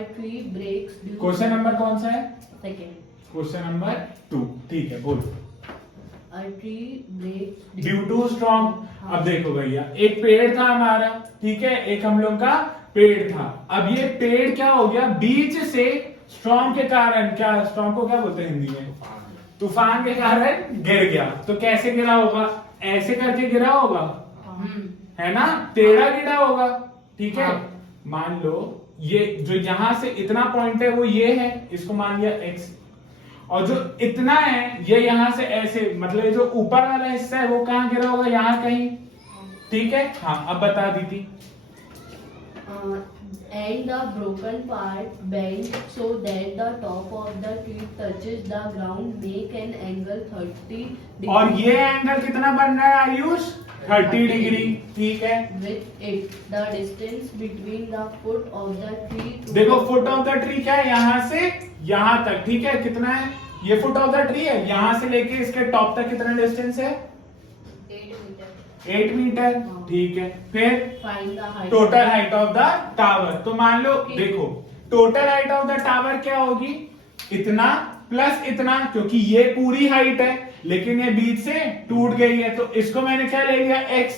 A tree breaks due question number कौन सा है? second. Question number 2। ठीक है, बोलो। A tree breaks due to strong. अब देखो भैया, एक पेड़ था हमारा, ठीक है, एक हम लोग का पेड़ था। अब ये पेड़ क्या हो गया, बीच से स्ट्रॉन्ग के कारण, क्या स्ट्रॉन्ग को क्या बोलते हैं हिंदी में, तूफान के कारण गिर गया। तो कैसे गिरा होगा, ऐसे करके गिरा होगा, है ना, टेढ़ा गिरा होगा, ठीक है। मान लो ये जो यहां से इतना पॉइंट है वो ये है, इसको मान लिया x, और जो इतना है ये यहां से ऐसे, मतलब ये जो ऊपर वाला हिस्सा है वो कहां गिरा होगा, यहां कहीं, ठीक है। हाँ, अब बता दीदी। And the broken part bends so that the top of the tree touches the ground, make an angle 30 degree. और ये एंगल कितना बन रहा है आयुष, 30 डिग्री, ठीक है। With it, the distance between the foot of the tree to देखो foot of the tree क्या है, यहां से यहां तक, ठीक है, कितना है, ये फुट ऑफ द ट्री है, यहां से लेके इसके टॉप तक कितना डिस्टेंस है, 8 मीटर, ठीक है। फिर find the height. Total height of the tower, तो मान लो देखो total height of the tower क्या होगी, इतना प्लस इतना, क्योंकि ये पूरी हाइट है लेकिन ये बीच से टूट गई है, तो इसको मैंने क्या ले लिया x,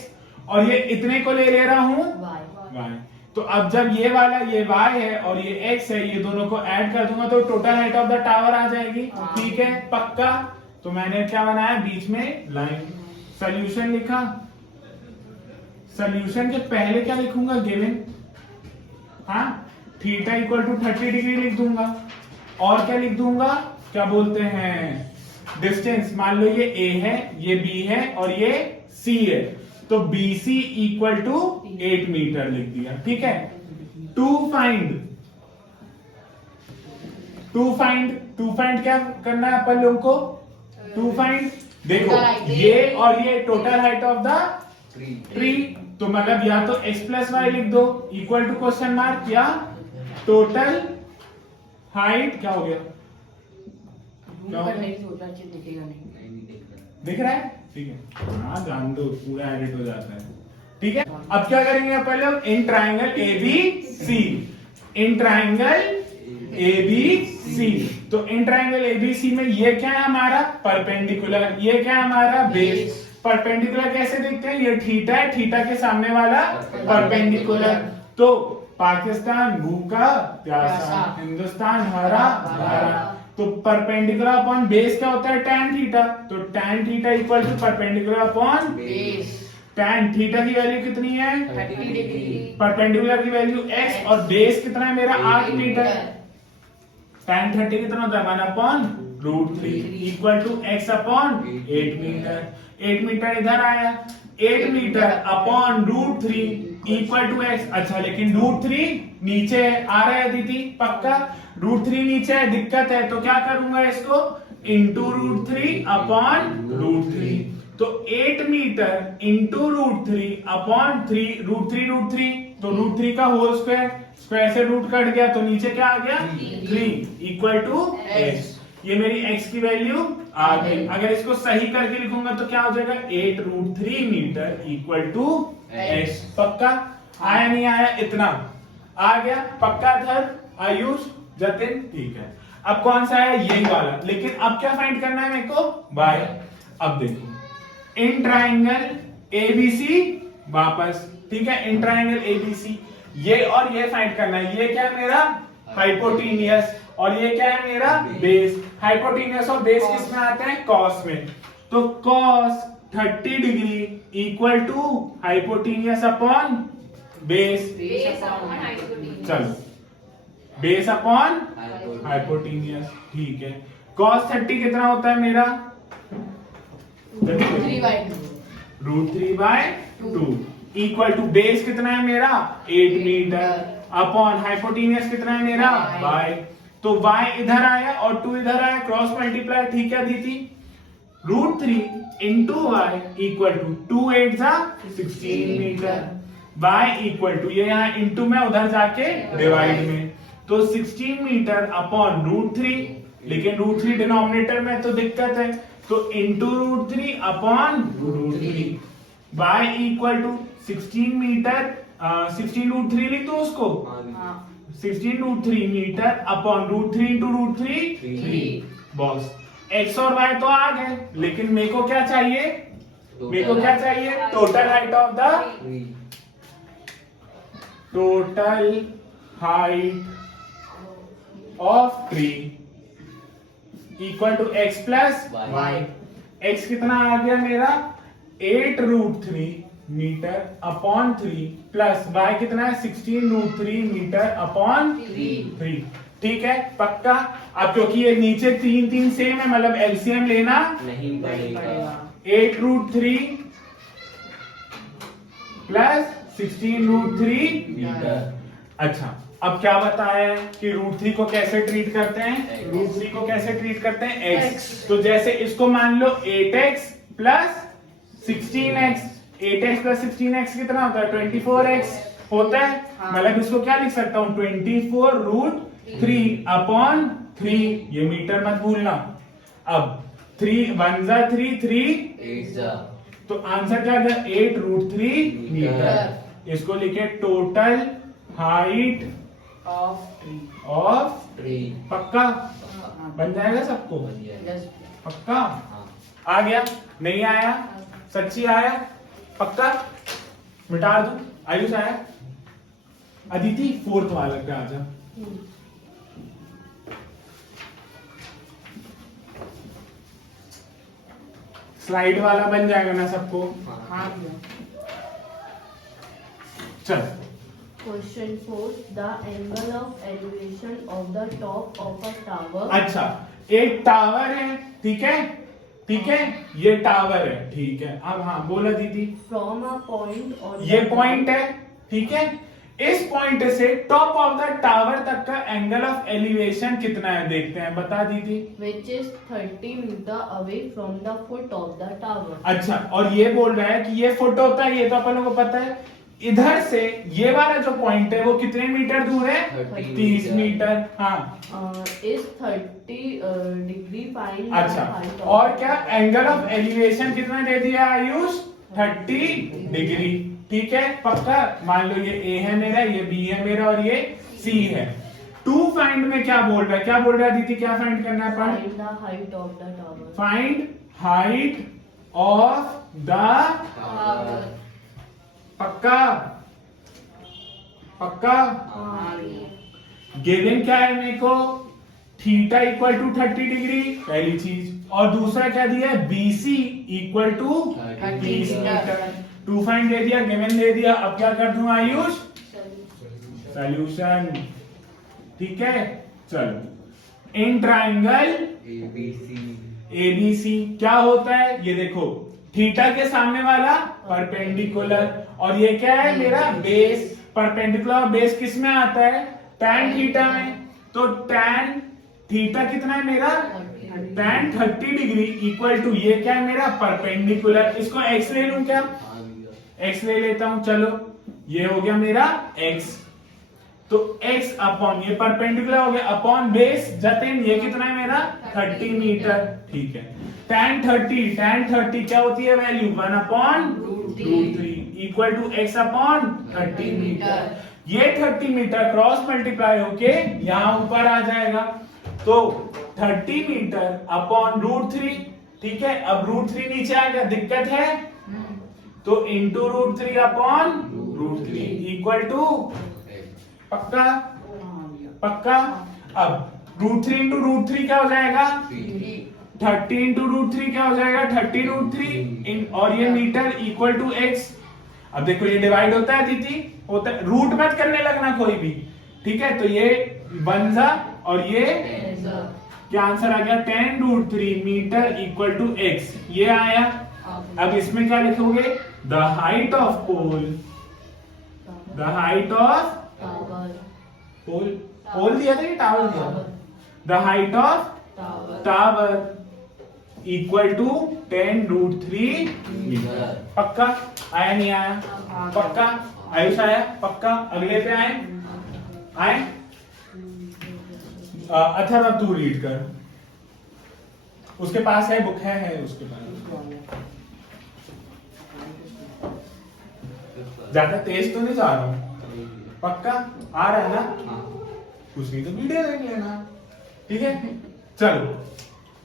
और ये इतने को ले रहा हूं Y. y। तो अब जब ये वाला ये y है और ये x है, ये दोनों को ऐड कर दूंगा तो total height of the tower आ जाएगी, ठीक है, पक्का। तो मैंने क्या बनाया, बीच में लाइन। सोल्यूशन लिखा, सोल्यूशन के पहले क्या लिखूंगा, गिवन, हाँ, थीटा इक्वल टू 30 डिग्री लिख दूंगा, और क्या लिख दूंगा, क्या बोलते हैं, डिस्टेंस। मान लो ये a है, ये b है और ये c है, तो BC इक्वल टू 8 मीटर लिख दिया, ठीक है। टू फाइंड क्या करना है अपन लोगों को, टू फाइंड, देखो ये और ये total height of the tree, तो मतलब या तो x प्लस वाई लिख दो इक्वल टू क्वेश्चन मार्क, या टोटल हाइट क्या हो गया, क्या हो गया? दिख रहा है, ठीक है, हाँ जान दो, पूरा एडिट हो जाता है, ठीक है। अब क्या करेंगे अपन लोग, in triangle ABC, in triangle ABC, तो इन ट्राइंगल ABC में ये क्या है हमारा परपेंडिकुलर, ये क्या है हमारा बेस। परपेंडिकुलर कैसे दिखते हैं, ये थीटा है, थीटा के सामने वाला परपेंडिकुलर, तो पाकिस्तान भूखा प्यासा, हिंदुस्तान हरा भरा, तो परपेंडिकुलर अपॉन बेस क्या होता है, tan थीटा, तो tan theta equal to perpendicular upon Base. tan theta की वैल्यू कितनी है, 30 degree. परपेंडिकुलर की वैल्यू x, और बेस कितना है मेरा 8 मीटर, tan 30 कितना होता है 1 upon √3 equal to x upon 8 meter. 8 meter इधर आया, 8 meter upon √3 equal to x। अच्छा, लेकिन √3 नीचे आ रहा है दीदी, पक्का, √3 नीचे है, दिक्कत है, तो क्या करूंगा इसको, इंटू √3 अपॉन √3, तो 8 मीटर इंटू √3 अपॉन 3, √3 तो √3 का होल स्क्वायर, स्क्वायर से रूट कट गया, तो नीचे क्या आ गया 3 इक्वल टू x। ये मेरी x की वैल्यू आ गई। अगर इसको सही करके लिखूंगा तो क्या हो जाएगा, 8√3 मीटर इक्वल टू x। पक्का आया, नहीं आया, इतना आ गया, पक्का था आयुष, जतिन, ठीक है। अब कौन सा है, यही वाला, लेकिन अब क्या फाइंड करना है मेरे को, y। अब देखो इन ट्राइंगल ABC वापस, ठीक है, इन ट्राइंगल ABC, ये और ये फाइंड करना है। ये क्या है मेरा हाइपोटेनियस, और ये क्या है मेरा बेस। हाइपोटेनियस और बेस किस में आते हैं, कॉस में, तो cos 30 degree equal to hypotenuse upon base, चलो बेस अपॉन हाइपोटेनियस, ठीक है। कॉस 30 कितना होता है मेरा, √3/2 इक्वल टू बेस कितना है मेरा 8 मीटर अपॉन हाइपोटेनियस कितना है मेरा y, तो y इधर आया और 2 इधर आया, क्रॉस मल्टीप्लाई, ठीक है दीदी। √3 इंटू y इक्वल टू 2 8 जा 16 मीटर, y इक्वल टू, ये यहाँ इंटू में उधर जाके डिवाइड में, तो 16 मीटर अपॉन √3, लेकिन √3 डिनोमिनेटर में तो दिक्कत है, तो into √3 upon √3, y equal to 16 meter, 16 √3 लिख दो उसको, 16 root 3 metre upon root 3 into root 3 3 boss. X और वाई तो आ गए, लेकिन मेरे को क्या चाहिए? मेरे को क्या चाहिए? Total height of the total height of tree equal to x plus y. X कितना आ गया मेरा? 8 root 3 metre upon 3 plus y कितना है? 16 रूट 3 मीटर अपॉन 3। ठीक है, पक्का। अब क्योंकि ये नीचे 3 3 सेम है, मतलब एलसीएम लेना नहीं पड़ेगा। 8 रूट 3 प्लस 16 रूट 3 मीटर। अच्छा, अब क्या बताया है कि रूट 3 को कैसे ट्रीट करते हैं? X। रूट 3 को कैसे ट्रीट करते हैं? x। तो जैसे इसको मान लो 8x plus 16x। 8x plus 16x कितना होता है? 24x होता है। मतलब इसको क्या लिख सकता हूँ? 24 रूट 3 अपॉन 3। ये मीटर मत भूलना। अब 3 1 जा 3 3, 8 जा। तो आंसर क्या आ गया? 8 रूट 3 मीटर। इसको लिखे टोटल हाइट ऑफ ट्री। पक्का बन जाएगा सबको? बढ़िया। पक्का हाँ। आ गया? नहीं आया? सच्ची आया? पक्का मिटा दूं? आयुष आया? अदिति 4th वाले पे आ जा। स्लाइड वाला बन जाएगा ना सबको? हाँ। चल। Question 4. The angle of elevation of the top of a tower. अच्छा, एक टावर है, ठीक है? ठीक है, ये टावर है, ठीक है। अब हाँ बोला दीदी। From a point on ये the पॉइंट है, ठीक है। इस पॉइंट से टॉप ऑफ द टावर तक का एंगल ऑफ एलिवेशन कितना है देखते हैं, बता दीदी। which is 30 meter away from the foot of the tower. अच्छा, और ये बोल रहा है कि ये फुट होता है, ये तो अपन लोगों को पता है। इधर से ये वाला जो पॉइंट है वो कितने मीटर दूर है? 30 मीटर। हाँ Is 30 degree find the अच्छा, height of और the क्या tower. एंगल ऑफ एलिवेशन कितना दे दिया आयुष? 30 डिग्री। ठीक है, पक्का। मान लो ये ए है मेरा, ये बी है मेरा और ये सी है। टू फाइंड में क्या बोल रहा है? क्या बोल रहा है दीदी? क्या फाइंड करना है अपन? Find the height of the tower. Find height of the Tower। पक्का पक्का। हाँ। गिवन क्या है मेरे को? थीटा इक्वल टू 30 डिग्री, पहली चीज। और दूसरा क्या दिया है? BC equal to 30 meter. To find दे दिया, गिवन दे दिया। अब क्या कर दूं आयुष? सॉल्यूशन। ठीक है, चलो। In triangle ABC। एबीसी क्या होता है? ये देखो, थीटा के सामने वाला परपेंडिकुलर, और ये क्या है मेरा? बेस। परपेंडिकुलर और बेस किस में आता है? tan थीटा में। तो tan थीटा कितना है मेरा? tan 30 डिग्री इक्वल टू ये क्या है मेरा? परपेंडिकुलर। इसको x ले लूं क्या? x ले लेता हूं, चलो। ये हो गया मेरा x। तो x अपॉन ये परपेंडिकुलर हो गया अपॉन बेस जतिन, ये कितना है मेरा? 30 मीटर। ठीक है, tan 30 क्या होती है value? 1 upon root 3 equal to x upon 30 meter. ये 30 मीटर क्रॉस मल्टीप्लाई होके यहां ऊपर आ जाएगा। तो 30 मीटर अपॉन रूट 3, ठीक है। अब रूट 3 नीचे आ गया, दिक्कत है? तो into root 3 upon root 3 equal to पक्का पक्का। अब रूट 3 इंटू रूट 3 क्या हो जाएगा? 30 इंटू रूट 3 क्या हो जाएगा? 30 रूट 3 और ये मीटर इक्वल टू x। अब देखो ये डिवाइड होता है दीदी, होता है। रूट मत करने लगना कोई भी, ठीक है। तो ये बन जा, और ये क्या आंसर आ गया? 10 root 3 metre equal to x। ये आया। अब इसमें क्या लिखोगे? The height of pole, the height of Tower. Pole, pole दिया था कि टावर दिया था? The height of Tower. Tower equal to 10 root 3 meter. पक्का आया? नहीं आया? पक्का। आयुष आया? पक्का। अगले पे आए? आए? अथर्व अब तू रीड कर, उसके पास है बुक, है उसके पास। ज्यादा तेज तो नहीं जा रहा हूं? पक्का आ रहा है ना? हाँ। कुछ नहीं तो वीडियो देख लेना, ठीक है। चलो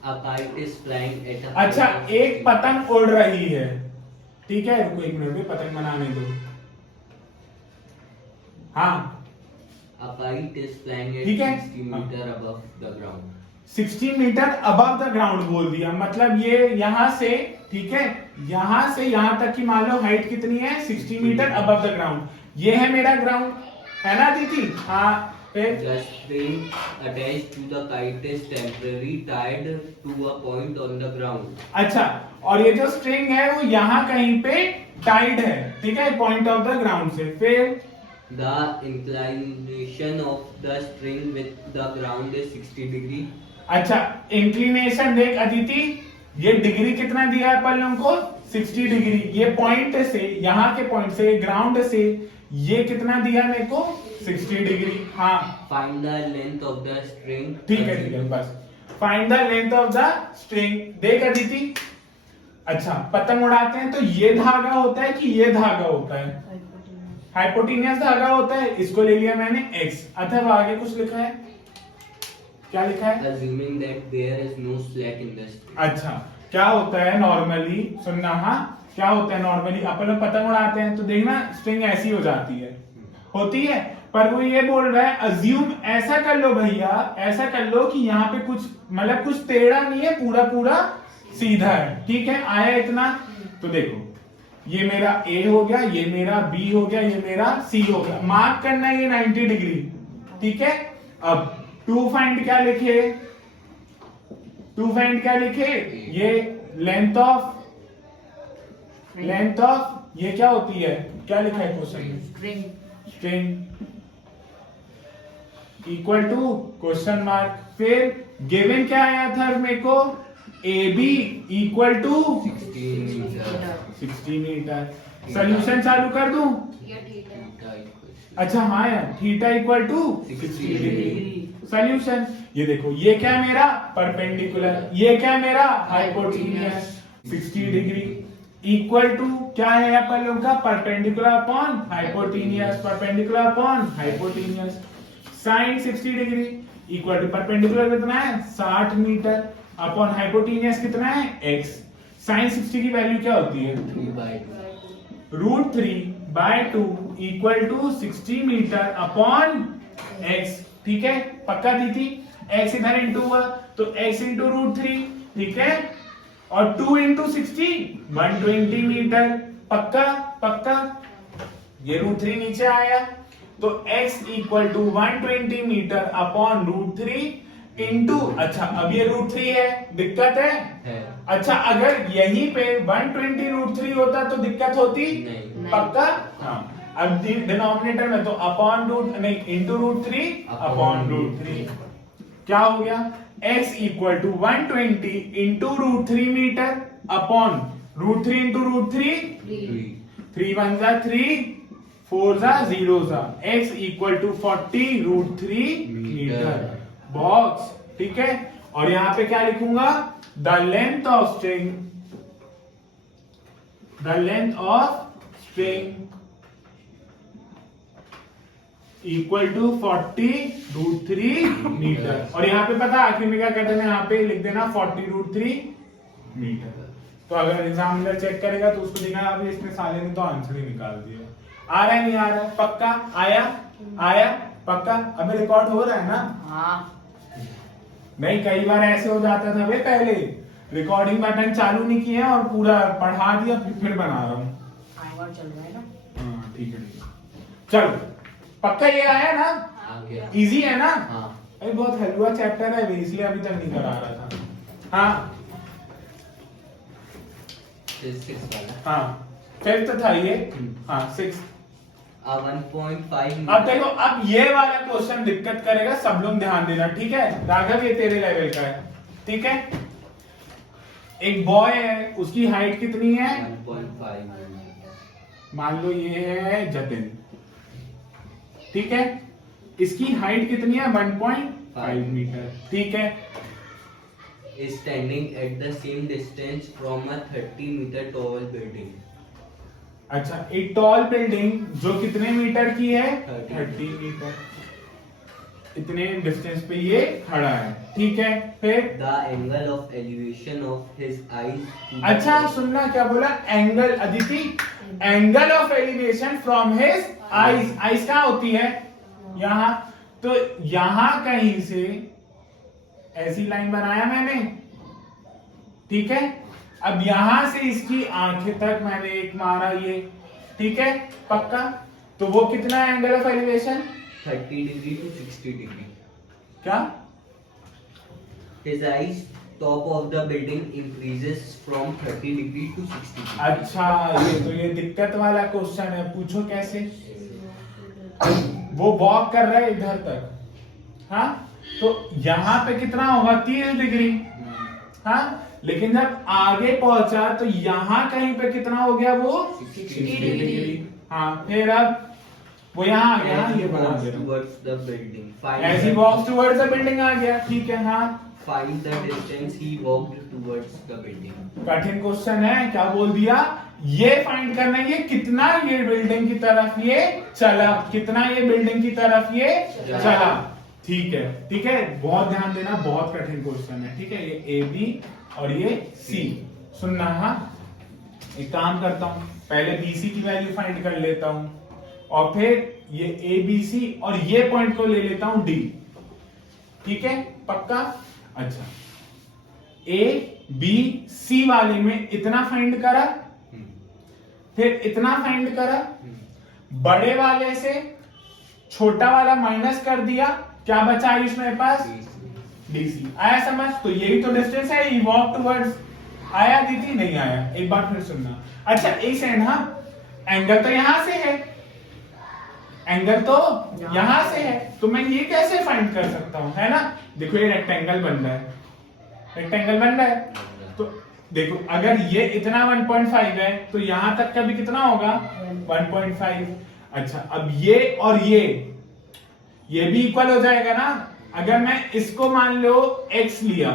A kite is flying at a अच्छा, height of एक 60 पतंग उड़ रही है, ठीक है, रुको एक मिनट में पतंग बनाने दो। हाँ A kite is flying at ठीक है। 60 meter above the ground. 60 meter above the ground बोल दिया, मतलब ये यहां से, ठीक है, यहां से यहां तक की मान लो हाइट कितनी है, 60 मीटर अबव द ग्राउंड। ये है मेरा ग्राउंड, है ना दीदी? हाँ, फिर The string attached to the kite is temporarily tied to a point on the ground. अच्छा, और ये जो स्ट्रिंग है वो यहाँ कहीं पे टाइड है, ठीक है, पॉइंट ऑफ द ग्राउंड से। फिर The inclination of the string with the ground is 60 degree. अच्छा, इंक्लिनेशन देख अदिति, ये डिग्री कितना दिया है अपन लोगों को, 60 डिग्री। ये पॉइंट से, यहाँ के पॉइंट से, ग्राउंड से ये कितना दिया मेरे को, 60 डिग्री। हाँ Find the length of the string. ठीक है, बस find the length of the string. देख अदिति, अच्छा पतंग उड़ाते हैं तो ये धागा होता है कि ये धागा होता है, हाइपोटेनियस धागा होता है, इसको ले लिया मैंने x। अथवा आगे कुछ लिखा है, क्या लिखा है? Assuming that there is no slack in the string. अच्छा, क्या होता है नॉर्मली, सुनना, हाँ क्या होता है नॉर्मली, अपन लोग पतंग उड़ाते हैं तो देखना स्ट्रिंग ऐसी हो जाती है, होती है, पर वो ये बोल रहा है अज्यूम, ऐसा कर लो भैया, ऐसा कर लो कि यहाँ पे कुछ मतलब कुछ टेढ़ा नहीं है, पूरा पूरा सीधा है, ठीक है। आया इतना? तो देखो ये मेरा A हो गया, ये मेरा B हो गया, ये मेरा C हो गया। मार्क करना है ये 90 डिग्री, ठीक है। अब टू फाइंड क्या लिखे, टू फाइंड क्या लिखे, ये लेंथ ऑफ ये क्या होती है, क्या लिखा है क्वेश्चन में, string equal to question mark. फिर गिवन क्या आया था मेरे को, AB इक्वल टू 60 meter. 60 मीटर। सोल्यूशन चालू कर दूं? Theta equals अच्छा हाँ यार, theta equal to 60 degree. Solution, ये देखो ये क्या है मेरा परपेंडिकुलर, ये क्या है मेरा हाइपोटेनियस, 60 डिग्री इक्वल टू क्या है अपन लोगों का, perpendicular upon hypotenuse, perpendicular upon hypotenuse. Sine 60 degree equal to perpendicular कितना है 60 मीटर अपॉन हाइपोटेनियस कितना है x। साइन 60 की वैल्यू क्या होती है, 3/2. √3/2 equal to 60 meter upon x, ठीक है, पक्का दी थी। x इधर इंटू हुआ तो x इंटू √3, ठीक है, और 2 इंटू 60 120 मीटर, पक्का पक्का। ये √3 नीचे आया तो x equal to 120 meter upon √3 into, अच्छा अब ये √3 है, दिक्कत है? अच्छा अगर यहीं पे 120 √3 होता तो दिक्कत होती नहीं। पक्का। हाँ, अब डिनोमिनेटर में तो अपॉन रूट नहीं, इंटू √3 अपॉन √3 क्या हो गया, x equal to 120 into √3 metre upon √3 into √3, 3 1 जा 3, 4 जा 0 जा, x equal to 40 √3 metre box, ठीक है। और यहां पे क्या लिखूंगा, the length of string, the length of string equal to 40 √3 meter. और यहाँ पे पता आखिर में क्या कहते हैं, यहाँ पे लिख देना 40 √3 मीटर। तो अगर एग्जामिनर चेक करेगा तो उसको देखना अभी इसने साले ने तो आंसर ही निकाल दिया। आ रहा है नहीं आ रहा है, पक्का आया, आया पक्का। अबे रिकॉर्ड हो रहा है ना? हाँ। नहीं, कई बार ऐसे हो जाता था भाई, पहले रिकॉर्डिंग बटन चालू नहीं किया और पूरा पढ़ा दिया, फिर बना रहा हूँ। टाइमर चल रहा है ना? हाँ ठीक है, ठीक है। चलो पक्का ये आया ना? आ गया। इजी है ना? हाँ। अरे बहुत हलवा चैप्टर है इसलिए अभी तक नहीं करा रहा था। हाँ Physics वाला। हाँ, फिफ्थ था ये। हाँ 6। 1.5 अब देखो, अब ये वाला क्वेश्चन दिक्कत करेगा, सब लोग ध्यान देना, ठीक है राघव, ये तेरे लेवल का है, ठीक है। एक बॉय है, उसकी हाइट कितनी है, 1.5 मान लो ये है जतिन, ठीक है, इसकी हाइट कितनी है 1.5 मीटर, ठीक है। is standing at the same distance from a 30 meter tall building. अच्छा, एक टॉल बिल्डिंग जो कितने मीटर की है, 30 30 मीटर, इतने डिस्टेंस पे ये खड़ा है, ठीक है। फिर The angle of elevation of his eyes to the अच्छा सुनना क्या बोला, angle, Aditi angle of elevation from his eyes. Eyes कहाँ होती है, यहाँ, तो यहां कहीं से ऐसी लाइन बनाया मैंने, ठीक है। अब यहां से इसकी आंखें तक मैंने एक मारा ये, ठीक है, पक्का। तो वो कितना है angle of elevation, 30 degree to 60 degree. क्या, His eyes top of the building increases from 30 degree to 60 degree. अच्छा ये तो ये दिक्कत वाला क्वेश्चन है, पूछो कैसे। वो वॉक कर रहा है इधर तक, हाँ, तो यहाँ पे कितना होगा 30 डिग्री, हाँ, लेकिन जब आगे पहुंचा तो यहाँ कहीं पे कितना हो गया, वो 60 डिग्री, हाँ। फिर अब वो यहाँ आ गया, As he ये बना walks दे रहा हूँ, towards the building. as he walks towards the building आ गया, ठीक है, हाँ। Find the distance he walked towards the building. कठिन क्वेश्चन है, क्या बोल दिया, ये फाइंड करना है, ये कितना ये बिल्डिंग की तरफ ये चला, कितना ये बिल्डिंग की तरफ ये चला, ठीक है, ठीक है। बहुत ध्यान देना, बहुत कठिन क्वेश्चन है, ठीक है। ये ए बी और ये सी, सुनना, हाँ। एक काम करता हूं, पहले बी सी की वैल्यू फाइंड कर लेता हूं और फिर ये ए बी सी और ये पॉइंट को ले लेता हूं डी, ठीक है, पक्का। अच्छा, ए बी सी वाले में इतना फाइंड करा, फिर इतना फाइंड करा, बड़े वाले से छोटा वाला माइनस कर दिया, क्या बचा आयुष मेरे पास, डीसी। आया समझ, तो यही तो डिस्टेंस है, ही वॉक टुवर्ड्स। आया दीदी, नहीं आया, एक बार फिर सुनना। अच्छा इस एंड, हाँ, एंगल तो यहां से है, एंगल तो यहां से है, तो मैं ये कैसे फाइंड कर सकता हूं, है ना। देखो ये रेक्टेंगल बन रहा है, रेक्टेंगल बन रहा है, तो देखो अगर ये इतना 1.5 है तो यहां तक का भी कितना होगा 1.5। अच्छा अब ये और ये भी इक्वल हो जाएगा ना। अगर मैं इसको मान लो x लिया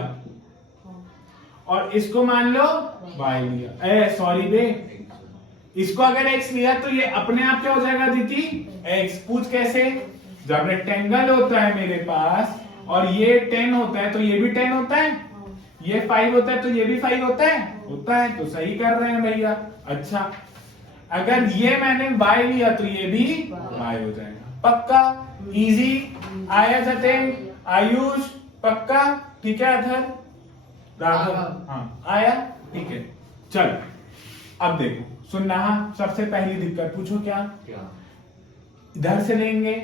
और इसको मान लो y लिया, सॉरी बे, इसको अगर x लिया तो ये अपने आप क्या हो जाएगा दीदी, x। पूछ कैसे, जब रेक्टेंगल होता है मेरे पास और ये 10 होता है तो ये भी 10 होता है, ये 5 होता है तो ये भी 5 होता है, तो सही कर रहे हैं भैया। अच्छा अगर ये मैंने y लिया तो ये भी y हो जाएगा, पक्का, इजी। आया जतिन, आयुष, पक्का, ठीक है अधर, राघव, हाँ आया, ठीक है। चल अब देखो सुनना, हाँ, सबसे पहली दिक्कत पूछो, क्या, इधर से लेंगे,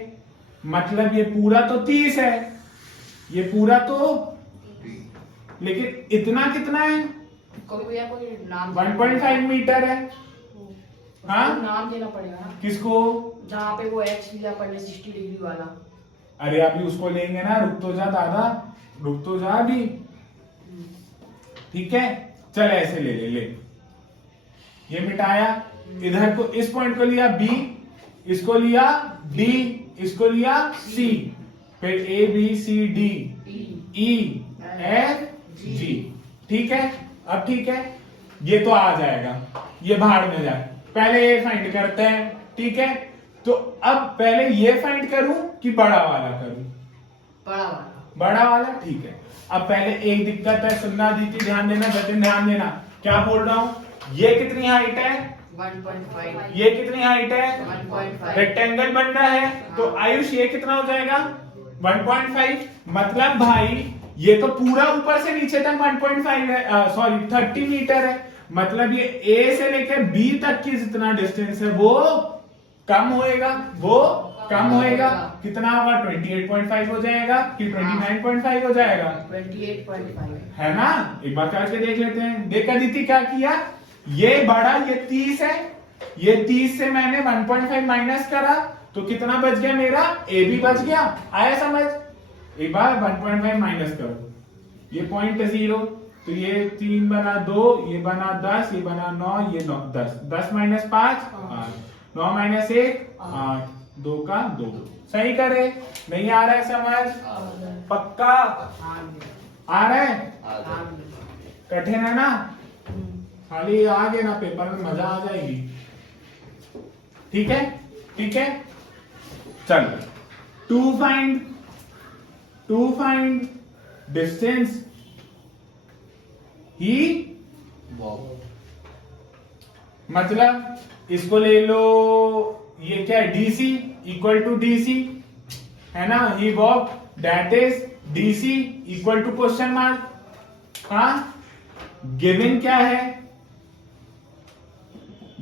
मतलब ये पूरा तो 30 है, ये पूरा तो, लेकिन इतना कितना है, कोई नाम 1.5 मीटर है, हाँ, नाम देना पड़ेगा ना, किसको, जहाँ पे वो एक्स लिया पड़ने 60 डिग्री वाला। अरे अभी उसको लेंगे ना, रुक तो जा दादा, रुक तो जा अभी, ठीक है। चल ऐसे ले ले, ये मिटाया, इधर को इस पॉइंट को लिया बी, इसको लिया डी, इसको लिया सी, फिर A B C D E F G, ठीक है। अब ठीक है, ये तो आ जाएगा, ये भाड़ में जाए, पहले ये फाइंड करते हैं, ठीक है। तो अब पहले ये फाइंड करूं कि बड़ा वाला करूं, बड़ा वाला, ठीक है। अब पहले एक दिक्कत है, सुनना दीदी, ध्यान देना, जतिन ध्यान देना, क्या बोल रहा हूं, ये कितनी हाइट है 1.5, ये कितनी हाइट है 1.5, रेक्टेंगल बन रहा है, तो आयुष ये कितना हो जाएगा 1.5। मतलब भाई ये तो पूरा ऊपर से नीचे तक 1.5 है, सॉरी 30 मीटर है, मतलब ये ए से लेकर बी तक की जितना डिस्टेंस है वो कम होएगा, वो कम होएगा, कितना होगा 28.5 हो जाएगा कि 29.5 हो जाएगा, 28.5 है ना। एक बार करके देख लेते हैं। देख दीदी क्या किया, ये बड़ा, ये 30 है, ये 30 से मैंने 1.5 माइनस करा तो कितना बच गया मेरा, ए भी बच गया। आया समझ, एक बार 1.5 माइनस करो, ये 0.0, तो ये 3 बना 2, ये बना 10, ये बना 9, ये 9 10, 10 माइनस 5 8, 9 माइनस 1 8, 2 का 2, सही करे, नहीं आ रहा है समझ, पक्का आ रहा है, कठिन है ना, खाली आगे ना पेपर में मजा आ जाएगी, ठीक है, ठीक है। चलो 2 फाइंड, टू फाइंड डिस्टेंस ही मतलब इसको ले लो, ये क्या है DC इक्वल टू DC है ना, he walk that is DC equal to question mark. हाँ, गिवन क्या है,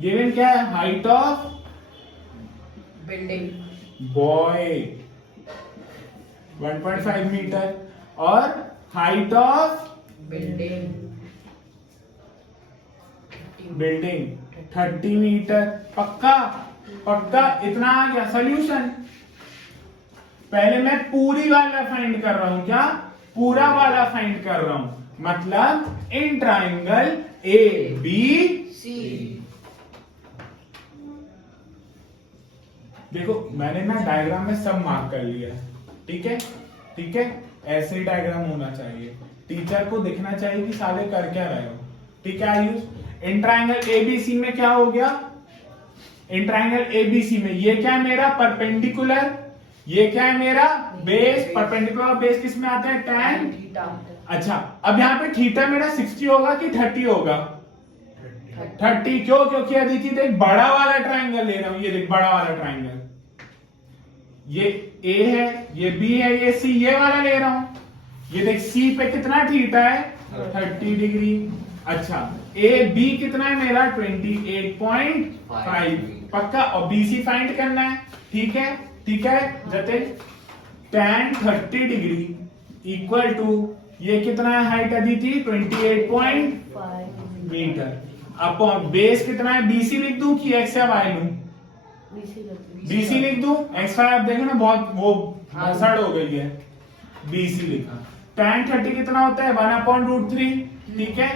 गिवन क्या है, height of building boy 1.5 metre और height of building building 30 metre. पक्का पक्का, इतना आ गया सॉल्यूशन। पहले मैं पूरी वाला फाइंड कर रहा हूं, क्या पूरा वाला फाइंड कर रहा हूं, मतलब इन ट्राइंगल ABC। देखो मैंने ना डायग्राम में सब मार्क कर लिया, ठीक है ठीक है, ऐसे ही डायग्राम होना चाहिए, टीचर को दिखना चाहिए कि साले कर क्या रहे हो, ठीक है आयुष। इन ट्राइंगल ABC में क्या हो गया, इन ट्राइंगल ABC में ये क्या है मेरा परपेंडिकुलर, ये क्या है मेरा बेस, परपेंडिकुलर बेस किस में आते हैं, tan थीटा। अच्छा अब यहाँ पे थीटा मेरा 60 होगा कि 30 होगा, 30 क्यों, क्योंकि अदिति देख बड़ा वाला ट्राइंगल ले रहा हूं, ये देख बड़ा वाला ट्राइंगल, ये A है, ये B है, ये C, ये वाला ले रहा हूं, ये देख C पे कितना थीटा है 30 डिग्री। अच्छा AB कितना है मेरा 28.5 पक्का, और BC फाइंड करना है, ठीक है ठीक है Jatin. tan 30 degree equal to ये कितना है height Aditi 28.5 metre, upon base कितना है, BC लिख दूं कि x या y लूं, BC लिख दूं, x y आप देखो ना बहुत वो भसड़ हो गई है, BC लिखा। tan 30 कितना होता है 1/√3, ठीक है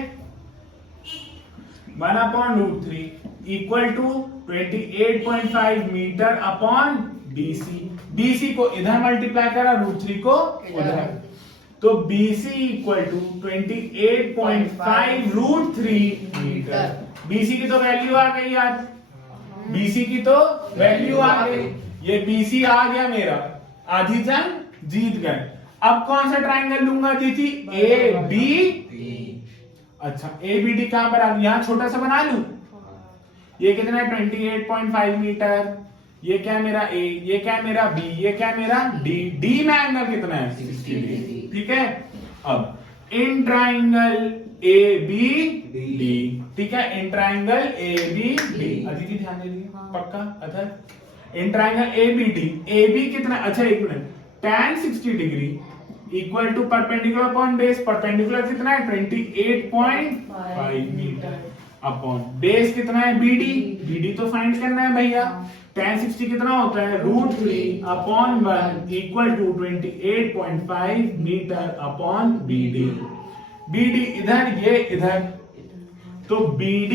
1/√3 equal to 28.5 metre upon BC। BC को इधर मल्टीप्लाई करा, √3 को उधर, तो BC equal to 28.5 √3 metre. BC की तो वैल्यू आ गई यार, BC की तो वैल्यू आ गई, ये BC आ गया मेरा, आधी जंग जीत गए। अब कौन सा ट्राइंगल लूंगा दीदी, AB। अच्छा ABD कहां पर आ, यहां छोटा सा बना लूं, ये कितना है 28.5 मीटर, ये क्या है मेरा A, ये क्या है मेरा B, ये क्या है मेरा D, D में एंगल कितना है 60 डिग्री, ठीक है। अब इन ट्राइंगल ABD, ठीक है इन ट्राइंगल ABD, अदिति ध्यान दे दीजिए पक्का other, in triangle ABD, AB कितना, अच्छा एक मिनट, tan 60 degree equal to perpendicular upon base, perpendicular कितना है 28.5 मीटर अपॉन बेस कितना है BD, BD तो फाइंड करना है भैया, tan 60 कितना होता है √3 upon 1 equal to 28.5 metre upon BD। BD इधर, ये इधर, तो BD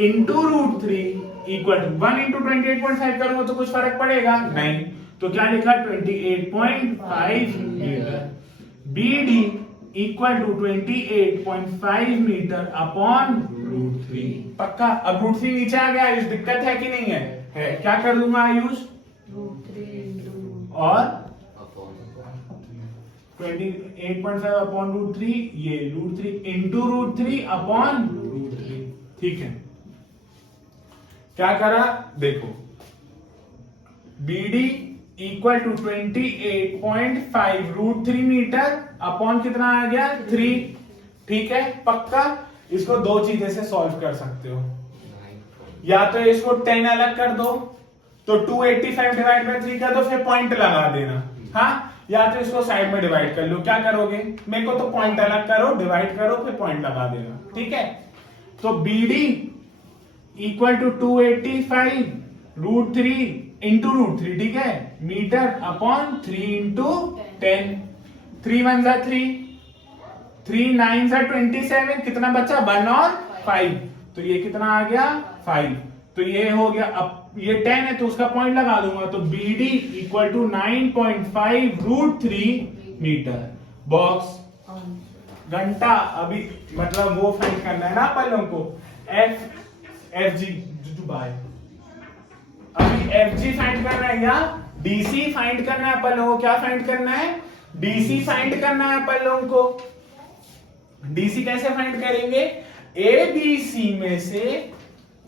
into √3 equal to 1 into 28.5 करूंगा तो कुछ फर्क पड़ेगा नहीं, तो क्या लिखा 28.5 metre, BD equal to 28.5 metre upon √3 पक्का। अब √3 नीचे आ गया, आयुष दिक्कत है कि नहीं है, क्या कर दूंगा आयुष, और 28.5 अपॉन √3, ये √3 इंटू √3 अपॉन √3, ठीक है। क्या करा देखो, BD equal to 28.5 √3 metre upon कितना आ गया 3, ठीक है पक्का। इसको दो चीजें से सॉल्व कर सकते हो, या तो इसको 10 अलग कर दो, तो 285 डिवाइड बाय 3 कर दो, फिर पॉइंट लगा देना, हाँ, या तो इसको साइड में डिवाइड कर लो, क्या करोगे, मेरे को तो पॉइंट अलग करो, डिवाइड करो, फिर पॉइंट लगा देना, ठीक है। तो BD इक्वल टू 285 √3 इंटू √3, ठीक है, मीटर अपॉन 3 इंटू 10, 3 1 जा 3, 3 9 जा 27, कितना बचा 1 और 5, तो ये कितना आ गया 5, तो ये हो गया। अब ये 10 है तो उसका पॉइंट लगा दूंगा, तो BD equal to 9.5 √3 metre. Box घंटा, अभी मतलब वो फाइंड करना है ना अपन लोगों को, FG बाय, अभी FG फाइंड करना है या DC फाइंड करना है अपन लोगों को, क्या फाइंड करना है डीसी फाइंड करना है अपन लोगों को। डीसी कैसे फाइंड करेंगे? ए बी सी में से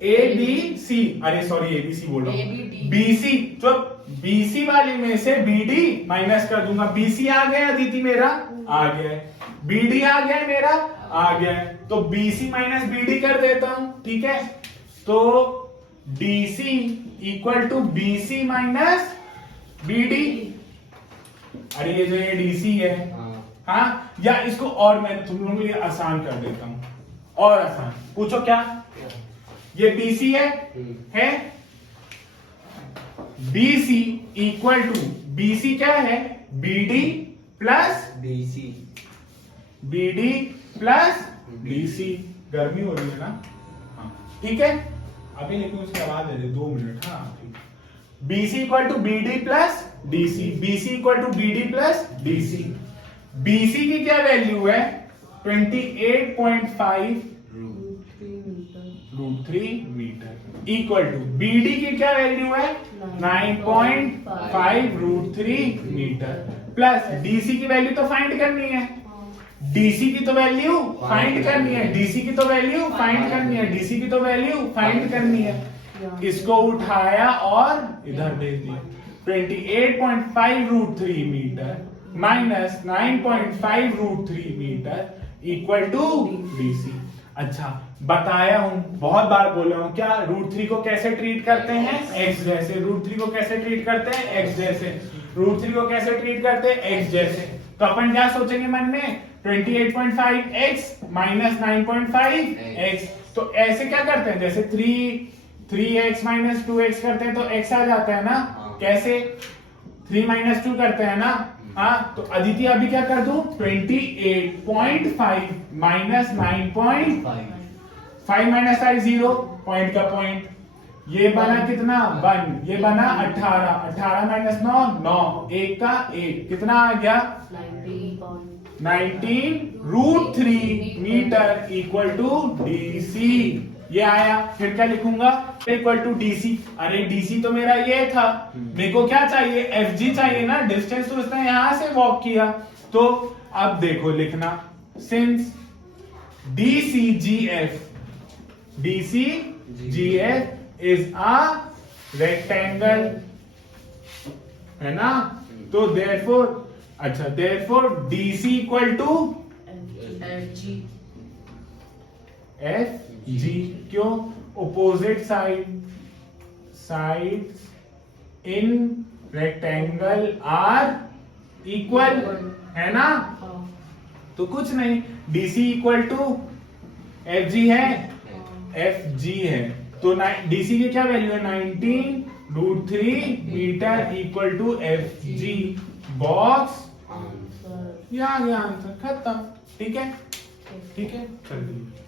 ए बी सी, अरे सॉरी एबीसी बोल रहा हूं, बीसी, तो बीसी वाली में से बीडी माइनस कर दूंगा। बीसी आ गया अदिति मेरा, आ गया है। बीडी आ गया है मेरा, आ गया है। तो बीसी माइनस बीडी कर देता हूं, ठीक है। तो DC equal to BC minus BD. अरे ये जो ये डीसी है, हाँ, या इसको और मैं तुम लोगों को ये आसान कर देता हूं, और आसान। पूछो क्या? ये बीसी है? बीसी इक्वल टू, बीसी क्या है? BD plus DC, BD plus DC. गर्मी हो रही है ना? हाँ, ठीक है। अभी लेकिन उसकी आवाज दे दे 2 मिनट। हाँ, ठीक। BC equal to BD plus DC, BC equal to BD plus DC. BC की क्या वैल्यू है? 28.5 √3 मीटर इक्वल टू बीडी की क्या वैल्यू है? 9.5 √3 मीटर प्लस डीसी की वैल्यू तो फाइंड करनी है। डीसी की तो वैल्यू फाइंड करनी है, डीसी की तो वैल्यू फाइंड करनी है, डीसी की तो वैल्यू फाइंड करनी है। इसको उठाया और इधर भेज दिया। 28.5 √3 metre minus 9.5 √3 metre equal to DC. अच्छा, बताया हूं, बहुत बार बोला हूं, क्या √3 को कैसे ट्रीट करते हैं? x जैसे। √3 को कैसे ट्रीट करते हैं? x जैसे। √3 को कैसे ट्रीट करते हैं? x जैसे। तो अपन क्या सोचेंगे मन में? 28.5x minus 9.5 x। तो ऐसे क्या करते हैं? जैसे 3x माइनस 2x करते हैं तो x आ जाता है ना? कैसे? 3 माइनस 2 करते हैं ना? हाँ, तो अदिति अभी क्या कर दूं? 28.5 माइनस 9.5, 5 माइनस 5 0, पॉइंट का पॉइंट। ये बना कितना? 1। ये बना 18, 18 माइनस 9 9, 1 का 1, कितना आ गया? 19 √3 मीटर इक्वल टू डीसी। ये आया। फिर क्या लिखूंगा? Equal to DC. अरे डीसी तो मेरा ये था, मेरे को क्या चाहिए? एफजी चाहिए ना, डिस्टेंस तो उसने यहां से वॉक किया। तो अब देखो लिखना, since DC G F is a rectangle, है ना? तो देयरफॉर, अच्छा, therefore DC equal to F G. क्यों? Opposite sides in rectangle are equal, है ना? तो कुछ नहीं, DC equal to F G है, एफ जी है। तो डीसी की क्या वैल्यू है? 19 √3 metre equal to F G. Box, ये आ गया आंसर, खत्म। ठीक है, ठीक है, चलिए।